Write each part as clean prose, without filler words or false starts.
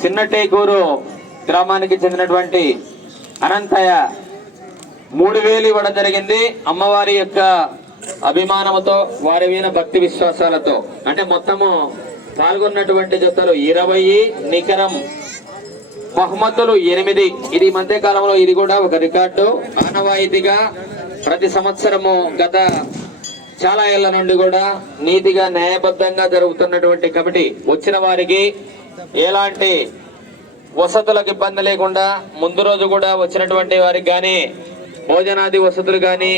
చిన్నటేకూరు గ్రామానికి చెందినటువంటి అనంతయ్య 3000 ఇవ్వడం జరిగింది. అమ్మవారి యొక్క అభిమానంతో వారి మీద భక్తి విశ్వాసాలతో. అంటే మొత్తము పాల్గొన్నటువంటి జతలు 20, నికరం బహుమతులు 8. ఇది మధ్య కాలంలో ఇది కూడా ఒక రికార్డు. ఆనవాయితీగా ప్రతి సంవత్సరము గత చాలా ఏళ్ల నుండి కూడా నీతిగా న్యాయబద్ధంగా జరుగుతున్నటువంటి కమిటీ వచ్చిన వారికి ఎలాంటి వసతులకు ఇబ్బంది లేకుండా ముందు రోజు కూడా వచ్చినటువంటి వారికి కానీ భోజనాది వసతులు కానీ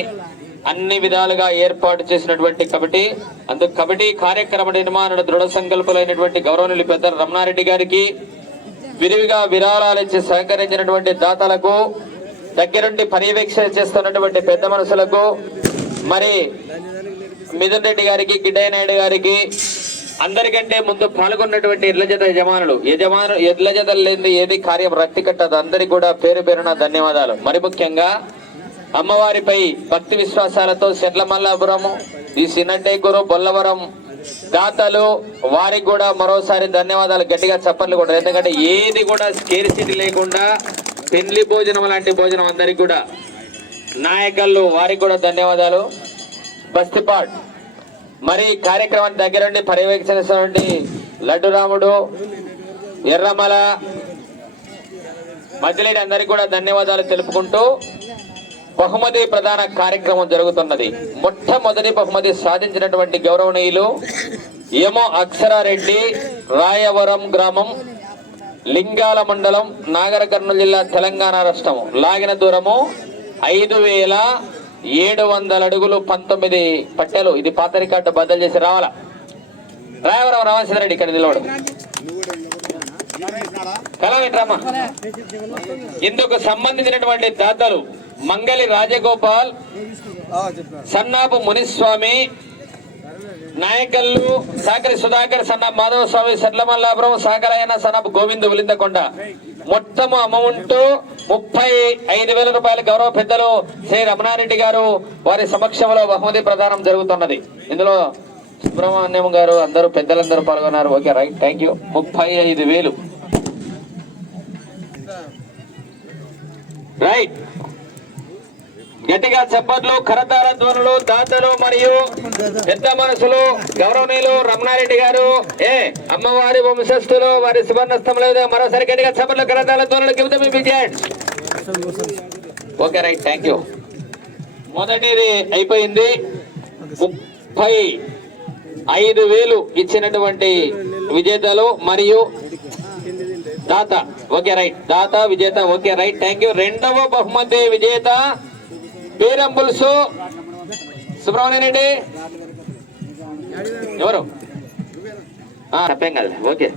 అన్ని విధాలుగా ఏర్పాటు చేసినటువంటి కమిటీ. అందుకు కమిటీ కార్యక్రమ నిర్మాణ దృఢ సంకల్పులైనటువంటి గౌరవనీయులు పెద్ద రమణారెడ్డి గారికి, విరివిగా విరాళాలు ఇచ్చి సహకరించినటువంటి దాతలకు, దగ్గరుండి పర్యవేక్షణ చేస్తున్నటువంటి పెద్ద మనుషులకు, మరి మిథున్ రెడ్డి గారికి, గిడ్డయ్య నాయుడు గారికి, అందరికంటే ముందు పాల్గొన్నటువంటి ఎడ్ల జత యజమానులు ఎడ్ల జతలు లేని ఏది కార్యం రక్తి కట్టదు. అందరికి కూడా పేరు పేరున ధన్యవాదాలు. మరి ముఖ్యంగా అమ్మవారిపై భక్తి విశ్వాసాలతో సెట్లమల్లాపురము, ఈ సిన్నటేకూరు, బొల్లవరం దాతలు వారికి కూడా మరోసారి ధన్యవాదాలు. గట్టిగా చప్పట్లు కూడా. ఎందుకంటే ఏది కూడా స్కేర్సిటీ లేకుండా పెళ్లి భోజనం లాంటి భోజనం అందరికి కూడా. నాయకులు వారికి కూడా ధన్యవాదాలు. బస్తిపాడ్ మరి కార్యక్రమాన్ని దగ్గరుండి పర్యవేక్షించినటువంటి లడ్డు రాముడు, ఎర్రమల, మధ్యలేని అందరికి కూడా ధన్యవాదాలు తెలుపుకుంటూ బహుమతి ప్రధాన కార్యక్రమం జరుగుతున్నది. మొట్టమొదటి బహుమతి సాధించినటువంటి గౌరవనీయులు యమో అక్షరారెడ్డి, రాయవరం గ్రామం, లింగాల మండలం, నాగర్ కర్నూలు జిల్లా, తెలంగాణ రాష్ట్రం. లాగిన దూరము 5700 అడుగులు 19 పట్టెలు. ఇది పాత రికార్డు బద్దలు చేసి రావాలా. రాయవరం రామచంద్రరెడ్డి ఇక్కడ నిలవడు. కలవేంట్రమ్మా. ఇందుకు సంబంధించినటువంటి దాతలు మంగళి రాజగోపాల్, సన్నాపు మునిస్వామి, నాయకల్లు సాకరి సుధాకర్, సన్నాపు మాధవ స్వామి, సెట్లమల్లాపురం, సాకరాయన, సన్నాపు గోవింద్ ఉలిందకొండ. మొత్తము అమౌంట్ 35,000 రూపాయలు. గౌరవ పెద్దలు శ్రీ రమణారెడ్డి గారు వారి సమక్షంలో బహుమతి ప్రదానం జరుగుతున్నది. ఇందులో సుబ్రహ్మణ్యం గారు అందరూ పెద్దలందరూ పాల్గొన్నారు. Okay right, thank you. 35,000 right. గట్టిగా చప్పట్లు, కరతాళ ధ్వనులు. దాతలు మరియు పెద్ద మనసులు గౌరవనీయులు రమణారెడ్డి గారు, అమ్మవారి వంశస్థులు, వారి సువర్ణస్థం లేదు. మరోసారి గట్టిగా చప్పట్లు, కరతాళ ధ్వనులు. Okay right, thank you. మొదటిది అయిపోయింది. 35,000 ఇచ్చినటువంటి విజేతలు మరియు దాత. ఓకే రైట్, దాత విజేత. Okay right, thank you. రెండవ బహుమతి విజేత పేరంబుల్సు సుబ్రహ్మణ్యం రెడ్డి. ఎవరు చెప్పేం కదా. ఓకే,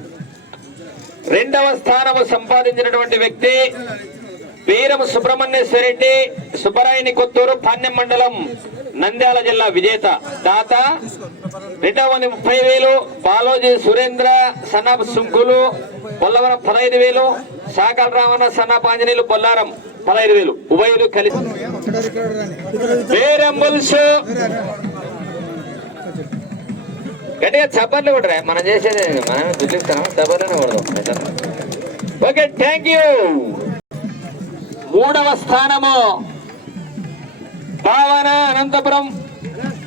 రెండవ స్థానము సంపాదించినటువంటి వ్యక్తి పేరం సుబ్రహ్మణ్యేశ్వర రెడ్డి, సుబ్బరాయని కొత్తూరు, పాణ్యం మండలం, నంద్యాల జిల్లా. విజేత దాత. రెండవ 30,000 బాలోజీ సురేంద్ర, సన్నాపు సుంకులు, బొల్లవరం 15,000, సాకల రామన్న, సన్నాపు ఆంజనేయులు, బొల్లారం 15,000. ఉభయులు కలిసి పేరంబుల్స్. గట్టిగా చప్పట్లు కూడా మనం చేసేది, మనమే గుర్తిస్తాం. చప్పట్లనే కొడదాం. Okay, thank you. మూడవ స్థానము భావన అనంతపురం.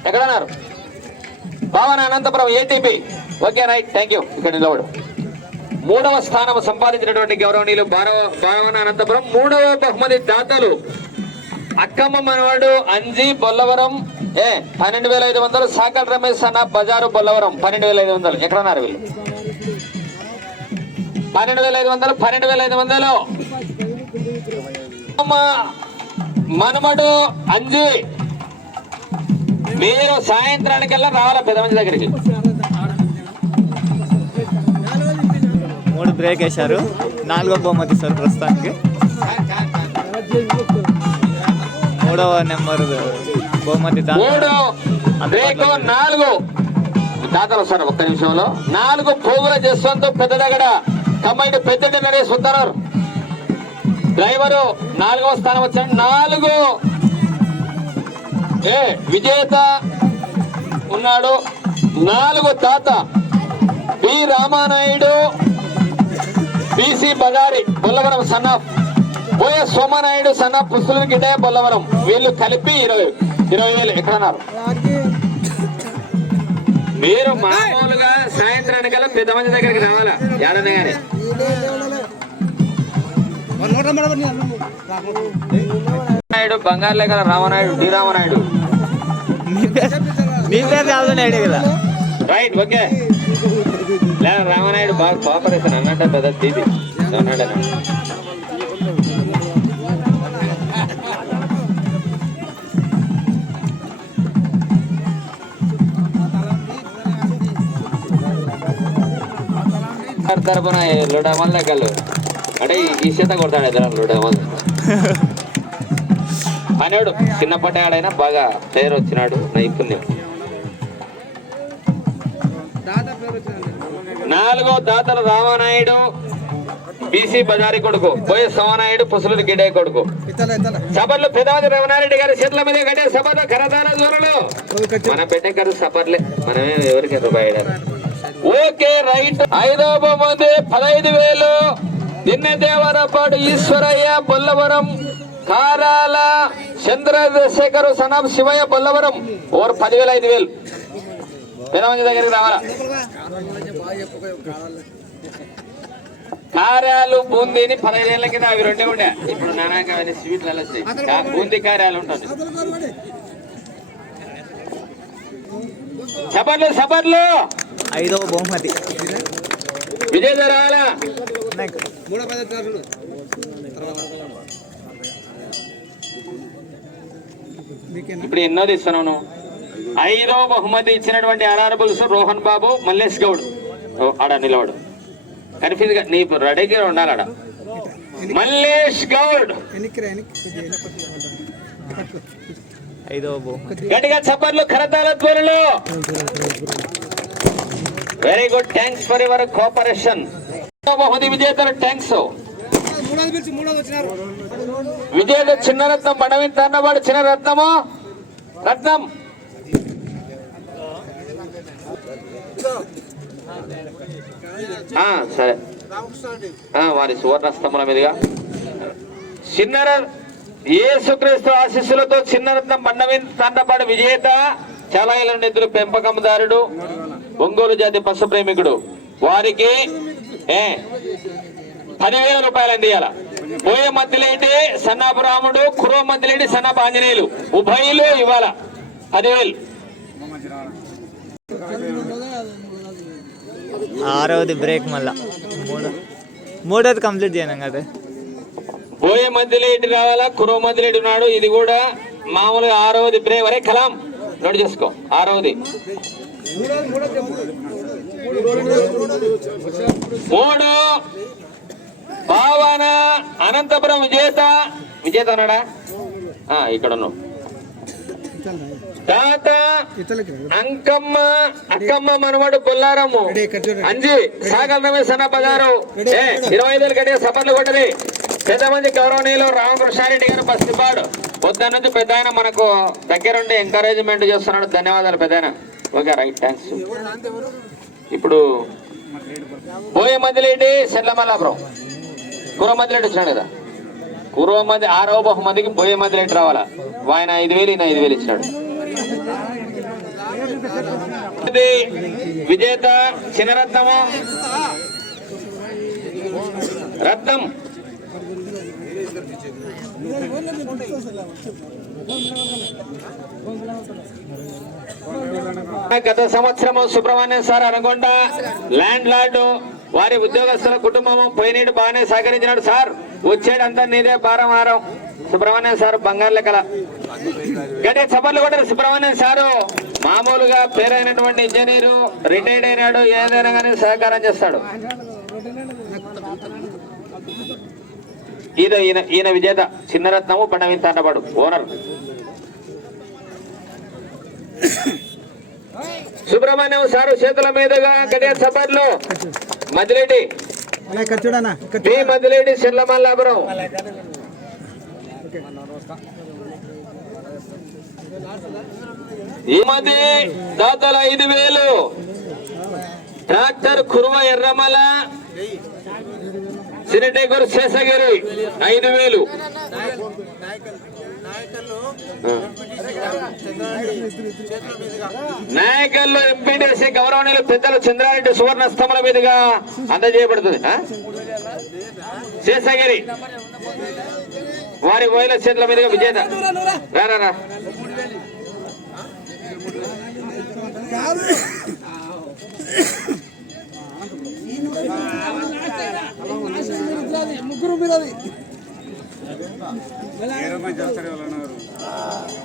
ఎక్కడన్నారు? Bhavana Anantapuram, ATP. Okay right, thank you. ఇక్కడ నిలవడు. మూడవ స్థానం సంపాదించినటువంటి గౌరవనీయులు భావన అనంతపురం. మూడవ బహుమతి దాతలు అక్కమ్మ మనవాడు అంజీ, బొల్లవరం 12,500. సాకల్ రమేష్ అన్న, బజారు, బొల్లవరం 12,500. ఎక్కడన్నారు వీళ్ళు? 12,500. మనమడు అంజీ, మీరు సాయంత్రానికల్లా రావాలా పెద్ద మంచి దగ్గరికి. 3 బ్రేక్ వేశారు. 4వ బహుమతి సార్ ప్రస్తుతానికి. 3వ నెంబర్ బహుమతి. 4 దాతలు వస్తారు. ఒక్క నిమిషంలో 4 పోగుల చేస్తుందో పెద్ద దగ్గర కమ్మైండ్ పెద్ద నరేష్ ఉత్తరారు. డ్రైవరు 4వ స్థానం వచ్చాడు. 4 విజేత ఉన్నాడు. 4 దాత B Ramanaidu, BC Bajari Bollavaram son of Boya Somanaidu son of Pusthula Gidda Bollavaram. వీళ్ళు కలిపి 20,000 ఎక్కడన్నారు? మీరు మామూలుగా సాయంత్రానికి పెద్ద మంది దగ్గరికి రావాలా ఏడన్నా కానీ. నాయుడు బంగారులే కదా రామనాయుడు, డి రామనాయుడు. మీ పేరు రామనాయుడు కదా? Right, okay. లేదా రామనాయుడు బాగా కోఆపరేషన్ అన్నట్టు పెద్ద తీపి అన్నాడు. తరపున 100 లెక్కలు అంటే ఈ చేత కొడతాడు ఇద్దరు 100 పనివాడు. చిన్నప్పటి ఆడైనా బాగా పేరు వచ్చినాడు, నైపుణ్యం. 4వ దాతలు రామనాయుడు బీసీ బజారి కొడుకు, బోయ సోమనాయుడు పుసులు గిడ్డే కొడుకు. సభర్లు పెదాది రమణారెడ్డి గారి చేతుల మీద కట్టే సభలో కరదాల దూరలు మన పెట్టెక్కరు సపర్లే, మనమే ఎవరికి రూపాయలు. Okay right. 5వ బహుమతి 15,000 దిన్నదేవరపాడు ఈశ్వరయ్య బొల్లవరం, కారాల చంద్రశేఖరు సనాబ్ శివయ్య బొల్లవరం. ఓవర్ 10,000 5,000 పెదమంది దగ్గరికి రావాలా. కార్యాలు బూందీని 15 ఏళ్ల కింద అవి 2 ఉండే. ఇప్పుడు నానాక స్వీట్లు వస్తాయి, బూందీ కార్యాలు ఉంటుంది. సబర్లు సబర్లు. 5వ బహుమతి విజయ్ రావాలా. ఇప్పుడు ఎన్నో ఇస్తున్నాను. 5వ బహుమతి ఇచ్చినటువంటి ఆర్ఆర్బుల్స్ రోహన్ బాబు, మల్లేష్ గౌడ్. ఆడ నిలవడు, కన్ఫ్యూజ్ గా నీ రెడీగా ఉండాలి. ఆడ మల్లేష్ గౌడ్. 5వ బహుమతి గట్టిగా చప్పట్లు కరతాల ధ్వనులు. Very good, thanks for your cooperation. బహుమతి విజేతలు థ్యాంక్స్. విజేత చిన్నరత్నం బండవింత అన్నవాడు చిన్నరత్నము రత్నం. సరే, వారి సువర్ణ స్తంభల మీదుగా చిన్నర యేసుక్రీస్తు ఆశీస్సులతో చిన్నరత్నం బండవింత తండపాడు విజేత. చాలా ఏళ్ళ నుండి ఇద్దరు పెంపకందారుడు, ఒంగోలు జాతి పశు ప్రేమికుడు. వారికి 10,000 రూపాయలు అందియాల. పోయే మధ్యలేటి సన్నాపు రాముడు, కురవ మధ్యలేటి సన్నాపు ఆంజనేయులు ఉభయలు ఇవ్వాల 10,000. 6వది బ్రేక్, మళ్ళా 3వది కంప్లీట్ చేయను కదా. పోయే మధ్యలేటి రావాలా, కురవ మధ్యలేటి ఉన్నాడు. ఇది కూడా మామూలుగా 6వది బ్రేక్. వరే కలాం నోట్ చేసుకో. 6వది 3 భావన అనంతపురం విజేత. విజేత ఉన్నాడా? ఇక్కడ ఉన్నావు. తాత అంకమ్మ అక్కమ్మ మనవడు బొల్లారము అంజి సాగర్ రమేష్ అన్న బజారు. 25,000 కట్టే సపర్లు కొట్టది. పెద్ద మంది గౌరవనీయులు రామకృష్ణారెడ్డి గారు బస్తిపాడు. పొద్దున్న నుంచి పెద్ద ఆయన మనకు దగ్గరుండి ఎంకరేజ్మెంట్ చేస్తున్నాడు. ధన్యవాదాలు పెద్ద ఆయన. Okay right, thanks. ఇప్పుడు పోయే మధ్యలేటి సెల్లమల్లాపురం కురవ మధ్యలేటి వచ్చినాడు కదా. కురవ మధ్య 6వ బహుమతికి పోయే మధ్యలేటి రావాలా. ఆయన 5,000 ఈయన 5,000 ఇచ్చినాడు. విజేత చిన్నరత్నము రత్నం. గత సంవత్సరము Subrahmanyam sir Anaconda land lord వారి ఉద్యోగస్తుల కుటుంబము పోయినట్టు బాగానే సహకరించినాడు సార్. వచ్చేటంతా నీదే భారం. సుబ్రహ్మణ్యం సార్ బంగారు లెక్కల గట్టే చప్పట్లు కొట్టారు. సుబ్రహ్మణ్యం సారు మామూలుగా పేరైనటువంటి ఇంజనీరు, రిటైర్డ్ అయినాడు. ఏదైనా కానీ సహకారం చేస్తాడు. ఈయన విజేత చిన్నరత్నము బండవింత అన్నవాడు ఓనర్. సుబ్రహ్మణ్యం సారు చేతుల మీదుగా గట్టిగా చప్పట్లు. మధ్యలేటి మధ్యలేటి చెల్లమల్లాపురం. ఈ మధ్య దాతల 5,000 ట్రాక్టర్ కురువ ఎర్రమల సిరిటేకూరు శేషగిరి 5,000. నాయకల్లో ఎంపీటీసీ గౌరవనీయులు పెద్దలు చంద్రారెడ్డి సువర్ణ స్తమల మీదుగా అందజేయబడుతుంది. శేషగిరి వారి ఓయిల చేతుల మీదుగా విజేత. రా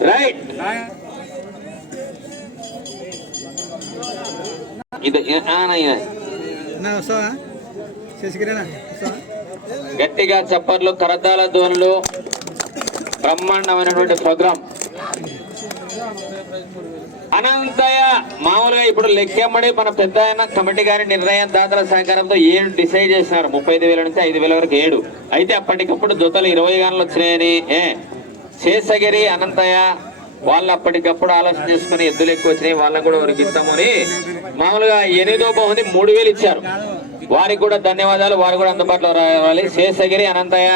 రైట్. ఇది గట్టిగా చప్పర్లు, కరతాల ధ్వనులు, బ్రహ్మాండమైనటువంటి ప్రోగ్రాం. అనంతయ మామూలుగా ఇప్పుడు లెక్కెమ్మడి మన పెద్ద ఆయన కమిటీ గారి నిర్ణయం దాతల సహకారంతో 7 డిసైడ్ చేసినారు. 35,000 నుంచి 5,000 వరకు 7. అయితే అప్పటికప్పుడు జతలు 20 గంటలు వచ్చినాయని శేషగిరి అనంతయ్య వాళ్ళు అప్పటికప్పుడు ఆలోచన చేసుకుని ఎద్దులు ఎక్కువ వచ్చినాయి, వాళ్ళకు కూడా ఒకరికి ఇస్తామని మామూలుగా 8వ బహుమతి 3,000 ఇచ్చారు. వారికి కూడా ధన్యవాదాలు. వారు కూడా అందుబాటులో రావాలి. శేషగిరి అనంతయ్య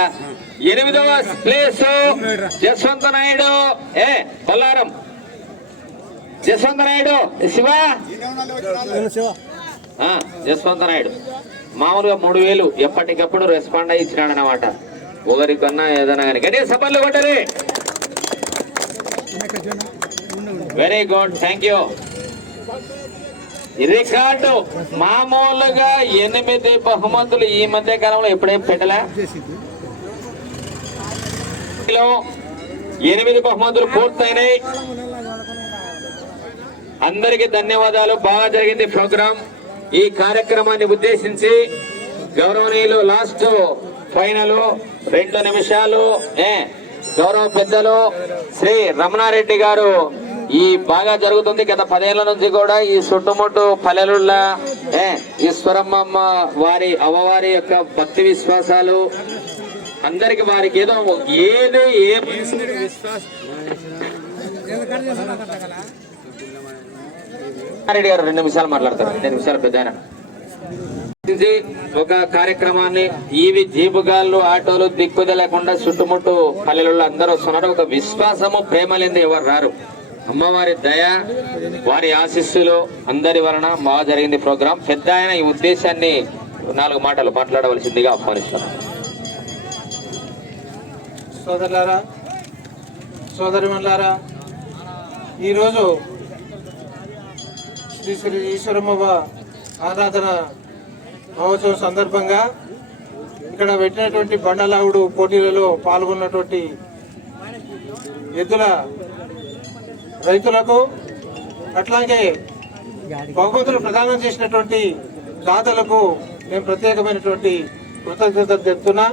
8వ ప్లేస్ జస్వంత నాయుడు బల్లారం. జస్వంత నాయుడు శివ జస్వంత నాయుడు మామూలుగా 3,000 ఎప్పటికప్పుడు రెస్పాండ్ అయ్యి ఇచ్చినాడు అన్నమాట. ఒకరికన్నా ఏదైనా కానీ గట్టి సభలు కొట్టరు. Very good, thank you. Record మామూలుగా 8 బహుమతులు ఈ మధ్య కాలంలో ఎప్పుడేం పెట్టలే. 8 బహుమతులు పూర్తయినాయి. అందరికీ ధన్యవాదాలు. బాగా జరిగింది ప్రోగ్రాం. ఈ కార్యక్రమాన్ని ఉద్దేశించి గౌరవనీయులు లాస్ట్ ఫైనల్ 2 నిమిషాలు గౌరవ పెద్దలు శ్రీ రమణారెడ్డి గారు ఈ బాగా జరుగుతుంది. గత 10 ఏళ్ల నుంచి కూడా ఈ చుట్టుముట్టు పల్లెలుళ్ళ ఈశ్వరమ్మ వారి అమ్మవారి యొక్క భక్తి విశ్వాసాలు అందరికి వారికి ఏదో ఏది రెడ్డి గారు 2 నిమిషాలు మాట్లాడతారు. 2 నిమిషాలు పెద్ద ఒక కార్యక్రమాన్ని ఈవి జీపుగాళ్ళు ఆటోలు దిక్కుదే లేకుండా చుట్టుముట్టు పల్లెలలో అందరూ వస్తున్నారు. ఒక విశ్వాసము ప్రేమ లేని ఎవరు రారు. అమ్మవారి దయ వారి ఆశీస్సులు అందరి వలన బాగా జరిగింది ప్రోగ్రాం. పెద్ద ఆయన ఈ ఉద్దేశాన్ని 4 మాటలు మాట్లాడవలసిందిగా ఆహ్వానిస్తున్నాను. సోదరులారా, సోదరిమణులారా, ఈరోజు శ్రీ శ్రీ ఈశ్వరమ్మ ఆరాధన మహోత్సవం సందర్భంగా ఇక్కడ పెట్టినటువంటి బండలావుడు పోటీలలో పాల్గొన్నటువంటి ఎద్దుల రైతులకు, అట్లాగే బహుమతులు ప్రదానం చేసినటువంటి దాతలకు నేను ప్రత్యేకమైనటువంటి కృతజ్ఞతలు చెప్తున్నా.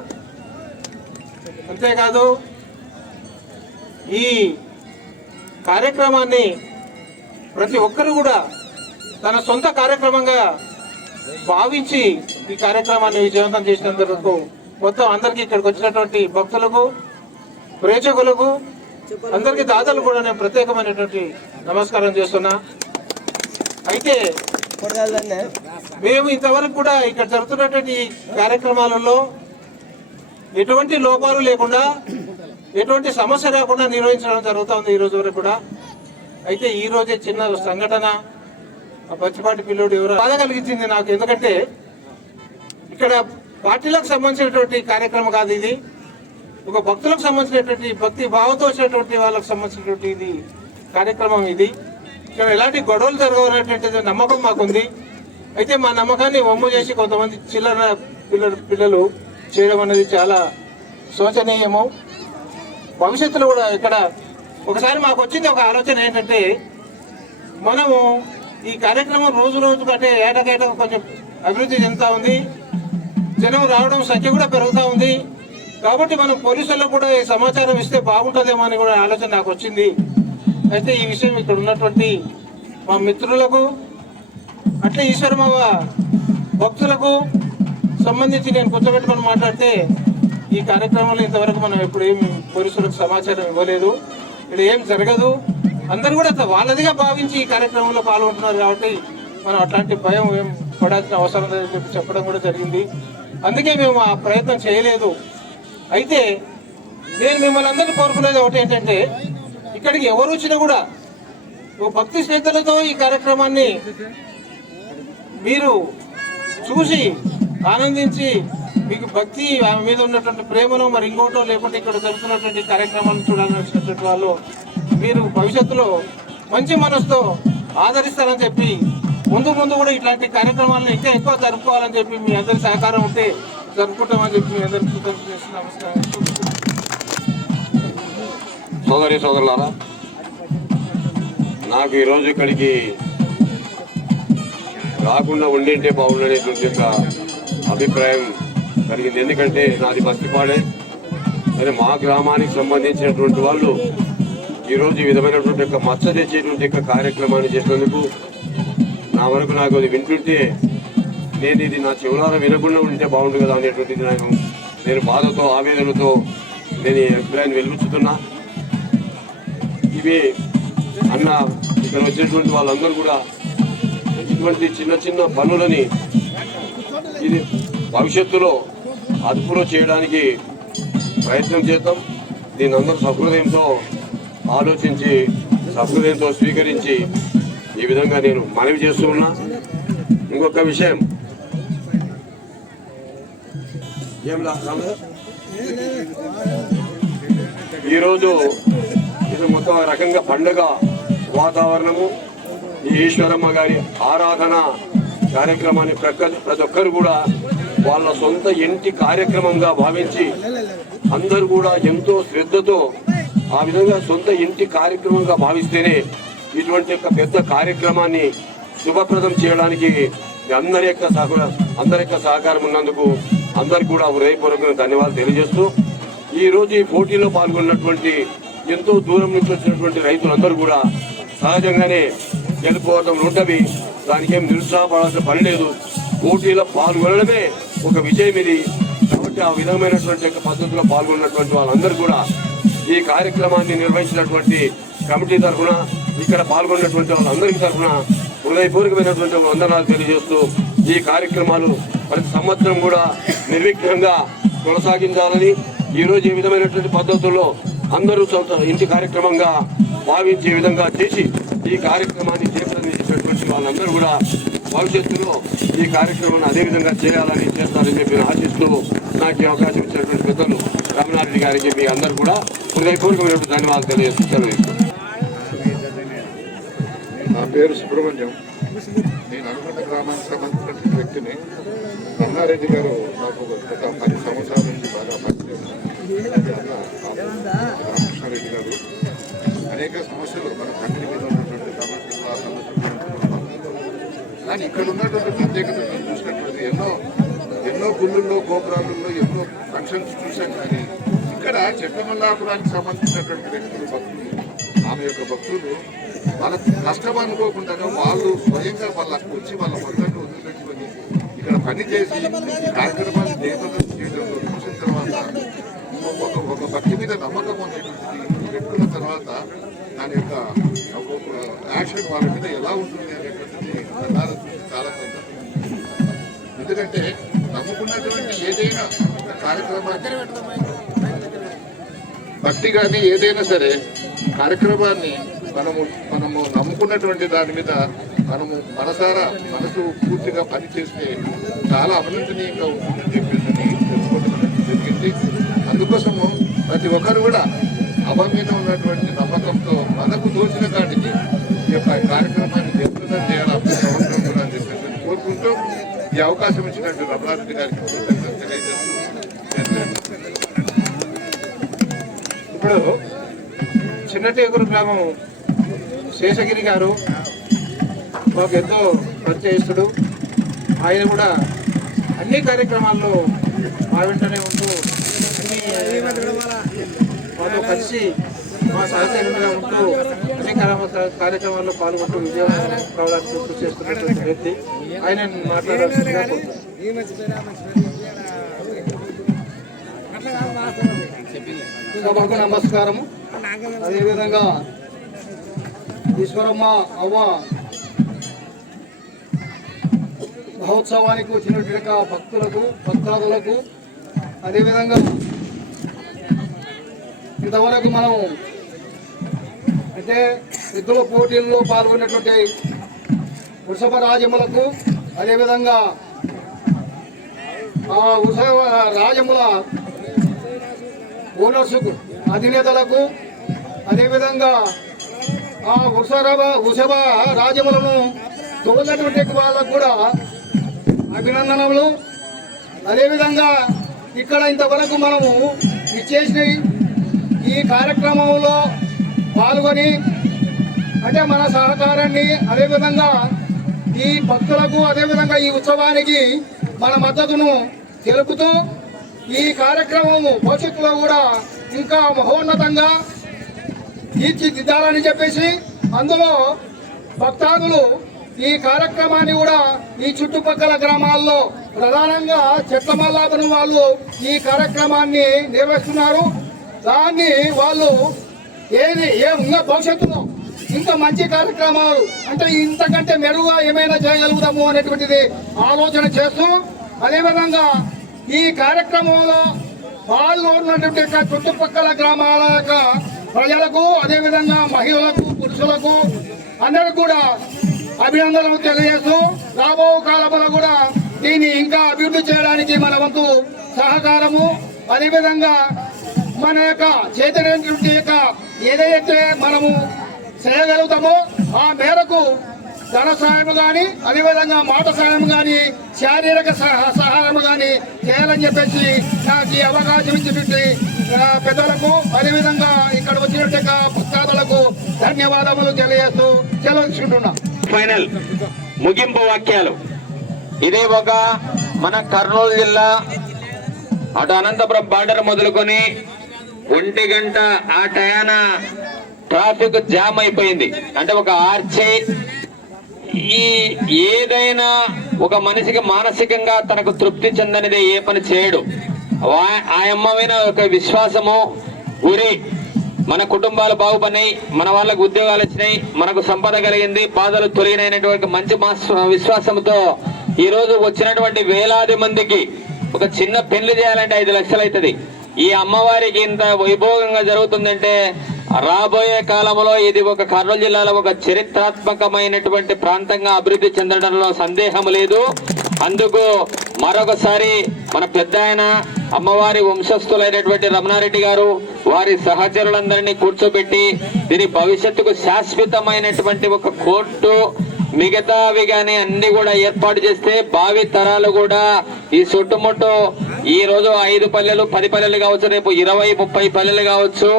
అంతేకాదు ఈ కార్యక్రమాన్ని ప్రతి ఒక్కరు కూడా తన సొంత కార్యక్రమంగా భావించి ఈ కార్యక్రమాన్ని విజయవంతం చేసినందుకు మొత్తం అందరికీ ఇక్కడికి వచ్చినటువంటి భక్తులకు, ప్రేక్షకులకు, అందరికీ దాతలు కూడా నేను ప్రత్యేకమైనటువంటి నమస్కారం చేస్తున్నా. అయితే మేము ఇంతవరకు కూడా ఇక్కడ జరుగుతున్నటువంటి కార్యక్రమాలలో ఎటువంటి లోపాలు లేకుండా, ఎటువంటి సమస్య రాకుండా నిర్వహించడం జరుగుతుంది ఈ రోజు వరకు కూడా. అయితే ఈ రోజే చిన్న సంఘటన, ఆ పచ్చిపాటి పిల్లోడు ఎవరో బాధ కలిగించింది నాకు. ఎందుకంటే ఇక్కడ పార్టీలకు సంబంధించినటువంటి కార్యక్రమం కాదు ఇది. ఒక భక్తులకు సంబంధించినటువంటి భక్తి భావంతో వచ్చినటువంటి వాళ్ళకు సంబంధించినటువంటి ఇది కార్యక్రమం ఇది. ఇక్కడ ఎలాంటి గొడవలు జరగనటువంటిది నమ్మకం మాకుంది. అయితే మా నమ్మకాన్ని వమ్ము చేసి కొంతమంది చిల్లర పిల్లలు చేయడం అనేది చాలా శోచనీయము. భవిష్యత్తులో కూడా ఇక్కడ ఒకసారి మాకు వచ్చింది ఒక ఆలోచన ఏంటంటే, మనము ఈ కార్యక్రమం రోజు రోజు కంటే ఏటకేటకు కొంచెం అభివృద్ధి చెందుతూ ఉంది, జనం రావడం సంఖ్య కూడా పెరుగుతూ ఉంది. కాబట్టి మనం పోలీసులకు కూడా ఈ సమాచారం ఇస్తే బాగుంటుందేమో అని కూడా ఆలోచన నాకు వచ్చింది. అయితే ఈ విషయం ఇక్కడ ఉన్నటువంటి మా మిత్రులకు, అట్లే ఈశ్వరమ్మ భక్తులకు సంబంధించి నేను కూర్చోబెట్టుకొని మాట్లాడితే, ఈ కార్యక్రమంలో ఇంతవరకు మనం ఎప్పుడు ఏం పోలీసులకు సమాచారం ఇవ్వలేదు, ఇక్కడ ఏం జరగదు, అందరూ కూడా వాళ్ళదిగా భావించి ఈ కార్యక్రమంలో పాల్గొంటున్నారు. కాబట్టి మనం అట్లాంటి భయం ఏం పడాల్సిన అవసరం లేదని చెప్పి చెప్పడం కూడా జరిగింది. అందుకే మేము ఆ ప్రయత్నం చేయలేదు. అయితే నేను మిమ్మల్ని అందరినీ కోరుకునేది ఒకటి ఏంటంటే, ఇక్కడికి ఎవరు వచ్చినా కూడా భక్తి శ్రద్ధలతో ఈ కార్యక్రమాన్ని మీరు చూసి ఆనందించి మీకు భక్తి ఆమె మీద ఉన్నటువంటి ప్రేమను మరి ఇంకోటో లేకుంటే ఇక్కడ జరుగుతున్నటువంటి కార్యక్రమాలను చూడాలని వచ్చినటువంటి వాళ్ళు మీరు భవిష్యత్తులో మంచి మనసుతో ఆదరిస్తారని చెప్పి ముందు కూడా ఇట్లాంటి కార్యక్రమాలను ఇంకా ఎక్కువ జరుపుకోవాలని చెప్పి మీ అందరి సహకారం ఉంటే జరుపుకుంటామని చెప్పి మీ అందరికీ నమస్కారం. సోదరులారా, నాకు ఈరోజు ఇక్కడికి రాకుండా ఉండింటే బాగుండనేటువంటి ఒక అభిప్రాయం కలిగింది. ఎందుకంటే నాది బస్తిపాడే, సరే మా గ్రామానికి సంబంధించినటువంటి వాళ్ళు ఈరోజు ఈ విధమైనటువంటి ఒక మచ్చ తెచ్చేటువంటి యొక్క కార్యక్రమాన్ని చేసినందుకు నా వరకు నాకు అది వింటుంటే నేను ఇది నా చెవులారా వినకుండా ఉంటే బాగుండు కదా అనేటువంటిది నేను బాధతో ఆవేదనతో నేను ఈ అభిప్రాయాన్ని వెలుగుతున్నా. ఇవి అన్న ఇక్కడ వచ్చినటువంటి వాళ్ళందరూ కూడా ఇటువంటి చిన్న పనులని ఇది భవిష్యత్తులో అదుపులో చేయడానికి ప్రయత్నం చేద్దాం. దీన్ని అందరూ సహృదయంతో ఆలోచించి సహృదయంతో స్వీకరించి ఈ విధంగా నేను మనవి చేస్తూ ఉన్నా. ఇంకొక విషయం, ఈరోజు ఇది మొత్తం రకంగా పండుగ వాతావరణము, ఈ ఈశ్వరమ్మ గారి ఆరాధన కార్యక్రమాన్ని ప్రతి ఒక్కరు కూడా వాళ్ళ సొంత ఇంటి కార్యక్రమంగా భావించి అందరూ కూడా ఎంతో శ్రద్ధతో ఆ విధంగా సొంత ఇంటి కార్యక్రమంగా భావిస్తేనే ఇటువంటి యొక్క పెద్ద కార్యక్రమాన్ని శుభప్రదం చేయడానికి అందరి యొక్క సహకారం ఉన్నందుకు అందరికి కూడా హృదయపూర్వక ధన్యవాదాలు తెలియజేస్తూ, ఈరోజు ఈ పోటీలో పాల్గొన్నటువంటి ఎంతో దూరం నుంచి వచ్చినటువంటి రైతులందరూ కూడా సహజంగానే గెలుపోవడం ఉంటవి, దానికి ఏం నిరుత్సాహపడాల్సిన పని లేదు. పోటీలో పాల్గొనడమే ఒక విజయం ఇది. కాబట్టి ఆ విధమైనటువంటి పద్ధతిలో పాల్గొన్నటువంటి వాళ్ళందరూ కూడా ఈ కార్యక్రమాన్ని నిర్వహించినటువంటి కమిటీ తరఫున, ఇక్కడ పాల్గొన్నటువంటి వాళ్ళందరికీ తరఫున హృదయపూర్వకమైనటువంటి వందనాలు తెలియజేస్తూ, ఈ కార్యక్రమాలు ప్రతి సంవత్సరం కూడా నిర్విఘ్నంగా కొనసాగించాలని, ఈరోజు ఈ విధమైనటువంటి పద్ధతుల్లో అందరూ సొంత ఇంటి కార్యక్రమంగా భావించే విధంగా చేసి ఈ కార్యక్రమాన్ని చేపట్టినటువంటి వాళ్ళందరూ కూడా భవిష్యత్తులో ఈ కార్యక్రమాన్ని అదేవిధంగా చేయాలని చేస్తారని చెప్పి ఆశిస్తూ నాకు ఈ అవకాశం ఇచ్చినటువంటి పెద్దలు రమణారెడ్డి గారికి మీ అందరూ కూడా హృదయపూర్వకమైనటువంటి ధన్యవాదాలు తెలియజేస్తున్నాను. నా పేరు సుబ్రహ్మణ్యం. నేను అనుకున్న గ్రామానికి సంబంధించిన వ్యక్తిని. రమణారెడ్డి గారు నాకు గత 10 సంవత్సరాల నుంచి బాగా పరిచయం. రామకృష్ణారెడ్డి గారు అనేక సమస్యలు మన కంటి మీద ఉన్నటువంటి సమస్యలు కానీ ఇక్కడ ఉన్నటువంటి ప్రత్యేకతను చూసినటువంటి ఎన్నో గుళ్ళల్లో గోపురాలలో ఎన్నో ఫంక్షన్స్ చూశాను. కానీ ఇక్కడ చెట్టమల్లాపురానికి సంబంధించినటువంటి వ్యక్తులు భక్తులు, ఆమె యొక్క భక్తులు వాళ్ళ కష్టం అనుకోకుండా వాళ్ళు స్వయంగా వాళ్ళకు వచ్చి వాళ్ళ మొదటి వదిలిపెట్టుకొని ఇక్కడ పని చేసి కార్యక్రమాన్ని జయప్రదం చేయడంలో చూసిన తర్వాత ఒక భక్తి మీద నమ్మకం అనేటువంటిది పెట్టుకున్న తర్వాత దాని యొక్క యాక్షన్ వాళ్ళ మీద ఎలా ఉంటుంది అనేటువంటిది చాలా సంతోషం. ఎందుకంటే నమ్ముకున్నటువంటి ఏదైనా కార్యక్రమాన్ని భక్తి కానీ ఏదైనా సరే కార్యక్రమాన్ని మనము నమ్ముకున్నటువంటి దాని మీద మనము మనసు పూర్తిగా పని చేస్తే చాలా అభినందనీయంగా ఉంటుందని చెప్పేసి తెలుసుకోవడం జరిగింది. అందుకోసము ప్రతి ఒక్కరు కూడా అమ్మ మీద ఉన్నటువంటి నమ్మకంతో మనకు తోచిన కాడికి ఈ యొక్క కార్యక్రమాన్ని జయప్రదం చేయాలి అప్పుడు సంవత్సరం కూడా అని చెప్పేసి కోరుకుంటూ ఈ అవకాశం ఇచ్చినట్టు రమణారెడ్డి గారికి తెలియజేస్తూ ఇప్పుడు చిన్నటేగురు గ్రామం శేషగిరి గారు మాకు ఎంతో పరిచయస్తుడు. ఆయన కూడా అన్ని కార్యక్రమాల్లో మా వెంటనే ఉంటూ మాతో కలిసి మా సహచరులుగా ఉంటూ అన్ని కార్యక్రమాల్లో పాల్గొంటూ విజయవంతం కావడానికి కృషి చేస్తున్నటువంటి వ్యక్తి. ఆయన మాట్లాడాల్సిందిగా సభకు నమస్కారము. అదేవిధంగా ఈశ్వరమ్మ అవ్వ మహోత్సవానికి వచ్చినటువంటి భక్తులకు భక్తాదులకు అదేవిధంగా ఇంతవరకు మనం అంటే ఎద్దుల పోటీల్లో పాల్గొన్నటువంటి వృషభ రాజములకు అదేవిధంగా ఆ వృషభ రాజముల ఓనర్సుకు అధినేతలకు అదేవిధంగా ఆ వృషభ రాజములను తోలినటువంటి వాళ్ళకు కూడా అభినందనలు. అదేవిధంగా ఇక్కడ ఇంతవరకు మనము ఇచ్చేసిన ఈ కార్యక్రమంలో పాల్గొని అంటే మన సహకారాన్ని అదేవిధంగా ఈ భక్తులకు అదేవిధంగా ఈ ఉత్సవానికి మన మద్దతును తెలుపుతూ ఈ కార్యక్రమము భవిష్యత్తులో కూడా ఇంకా మహోన్నతంగా తీర్చిదిద్దాలని చెప్పేసి అందులో భక్తాదులు ఈ కార్యక్రమాన్ని కూడా ఈ చుట్టుపక్కల గ్రామాల్లో ప్రధానంగా చెట్లమల్లాపురం వాళ్ళు ఈ కార్యక్రమాన్ని నిర్వహిస్తున్నారు. దాన్ని వాళ్ళు ఇంకా భవిష్యత్తులో ఇంకా మంచి కార్యక్రమాలు అంటే ఇంతకంటే మెరుగ్గా ఏమైనా చేయగలుగుతాము అనేటువంటిది ఆలోచన చేస్తూ అదేవిధంగా ఈ కార్యక్రమంలో వాళ్ళు ఉన్నటువంటి చుట్టుపక్కల గ్రామాల యొక్క ప్రజలకు అదేవిధంగా మహిళలకు పురుషులకు అందరికి కూడా అభినందనలు తెలియజేస్తూ రాబో కాలంలో కూడా దీన్ని ఇంకా అభివృద్ధి చేయడానికి మన వంతు సహకారము అదేవిధంగా మన యొక్క చైతన్య యొక్క ఏదైతే మనము చేయగలుగుతామో ఆ మేరకు ధన సహాయం కానీ అదేవిధంగా మాట సహాయం కానీ శారీరక సహాయం కానీ చేయాలని చెప్పేసి నాకు ఈ అవకాశం ఇచ్చినటువంటి పెద్దలకు అదేవిధంగా ఇక్కడ వచ్చినట్టు భక్తాదులకు ధన్యవాదములు తెలియజేస్తూ సెలవుకుంటున్నా. ఫైనల్ ముగింపు వాక్యాలు. ఇదే ఒక మన కర్నూలు జిల్లా అటు అనంతపురం బార్డర్ మొదలుకొని 1 గంట ఆ టయాన ట్రాఫిక్ జామ్ అయిపోయింది. అంటే ఒక ఆర్చి ఈ ఏదైనా ఒక మనిషికి మానసికంగా తనకు తృప్తి చెందనిదే ఏ పని చేయడు. ఆ అమ్మమైన ఒక విశ్వాసము గురి మన కుటుంబాలు బాగుపడినాయి, మన వాళ్ళకు ఉద్యోగాలు వచ్చినాయి, మనకు సంపద కలిగింది, బాధలు తొలగినటువంటి మంచి విశ్వాసంతో ఈ రోజు వచ్చినటువంటి వేలాది మందికి ఒక చిన్న పెళ్లి చేయాలంటే 5 లక్షలు అవుతుంది. ఈ అమ్మవారికి ఇంత వైభోగంగా జరుగుతుందంటే రాబోయే కాలంలో ఇది ఒక కర్నూలు జిల్లాలో ఒక చరిత్రాత్మకమైనటువంటి ప్రాంతంగా అభివృద్ధి చెందడంలో సందేహం లేదు. అందుకు మరొకసారి మన పెద్ద ఆయన అమ్మవారి వంశస్థులైనటువంటి రమణారెడ్డి గారు వారి సహచరులందరినీ కూర్చోబెట్టి దీని భవిష్యత్తుకు శాశ్వతమైనటువంటి ఒక కోర్టు మిగతావి కానీ అన్ని కూడా ఏర్పాటు చేస్తే భావి తరాలు కూడా ఈ చుట్టుముట్టు ఈ రోజు 5 పల్లెలు 10 పల్లెలు కావచ్చు, రేపు 20-30 పల్లెలు కావచ్చు,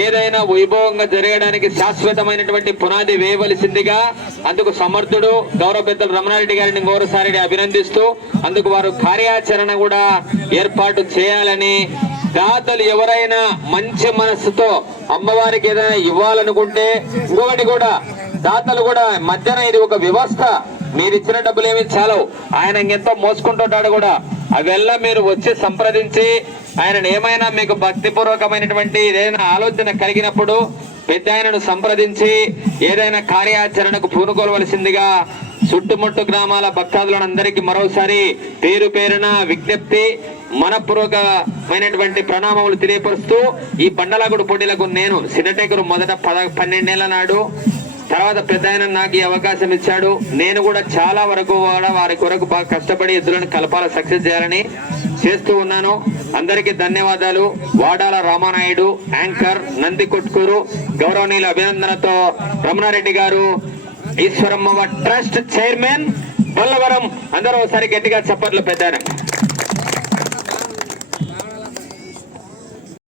ఏదైనా వైభవంగా జరగడానికి శాశ్వతమైనటువంటి పునాది వేయవలసిందిగా అందుకు సమర్థుడు గౌరవ పెద్దలు రమణారెడ్డి గారిని మరోసారి అభినందిస్తూ అందుకు వారు కార్యాచరణ కూడా ఏర్పాటు చేయాలని, దాతలు ఎవరైనా మంచి మనస్సుతో అమ్మవారికి ఏదైనా ఇవ్వాలనుకుంటే ఇంకొకటి కూడా దాతలు కూడా మధ్యన ఇది ఒక వ్యవస్థ, మీరు ఇచ్చిన డబ్బులు ఏమి చాలవు, ఆయన ఎంతో మోసుకుంటుంటాడు కూడా, అవెల్లా మీరు వచ్చి సంప్రదించి ఆయన ఏమైనా మీకు భక్తిపూర్వకమైనటువంటి ఏదైనా ఆలోచన కలిగినప్పుడు పెద్ద ఆయనను సంప్రదించి ఏదైనా కార్యాచరణకు పూనుకోవలసిందిగా చుట్టుముట్టు గ్రామాల భక్తాదులను అందరికీ మరోసారి పేరు పేరున విజ్ఞప్తి మనపూర్వకమైనటువంటి ప్రణామములు తెలియపరుస్తూ ఈ బండలాగుడు పోటీలకు నేను సినటేకరు మొదట 12 ఏళ్ల నాడు తర్వాత పెద్ద ఆయన నాకు ఈ అవకాశం ఇచ్చాడు. నేను కూడా చాలా వరకు వారి కొరకు బాగా కష్టపడి ఎద్దులను కలపాల సక్సెస్ చేయాలని చేస్తూ ఉన్నాను. అందరికీ ధన్యవాదాలు. వాడాల రామానాయుడు, యాంకర్, నంది కొట్కూరు, గౌరవనీయుల అభినందనతో రమణారెడ్డి గారు, ఈశ్వరమ్మ ట్రస్ట్ చైర్మన్ బొల్లవరం. అందరూ ఒకసారి గట్టిగా చప్పట్లు పెట్టారు.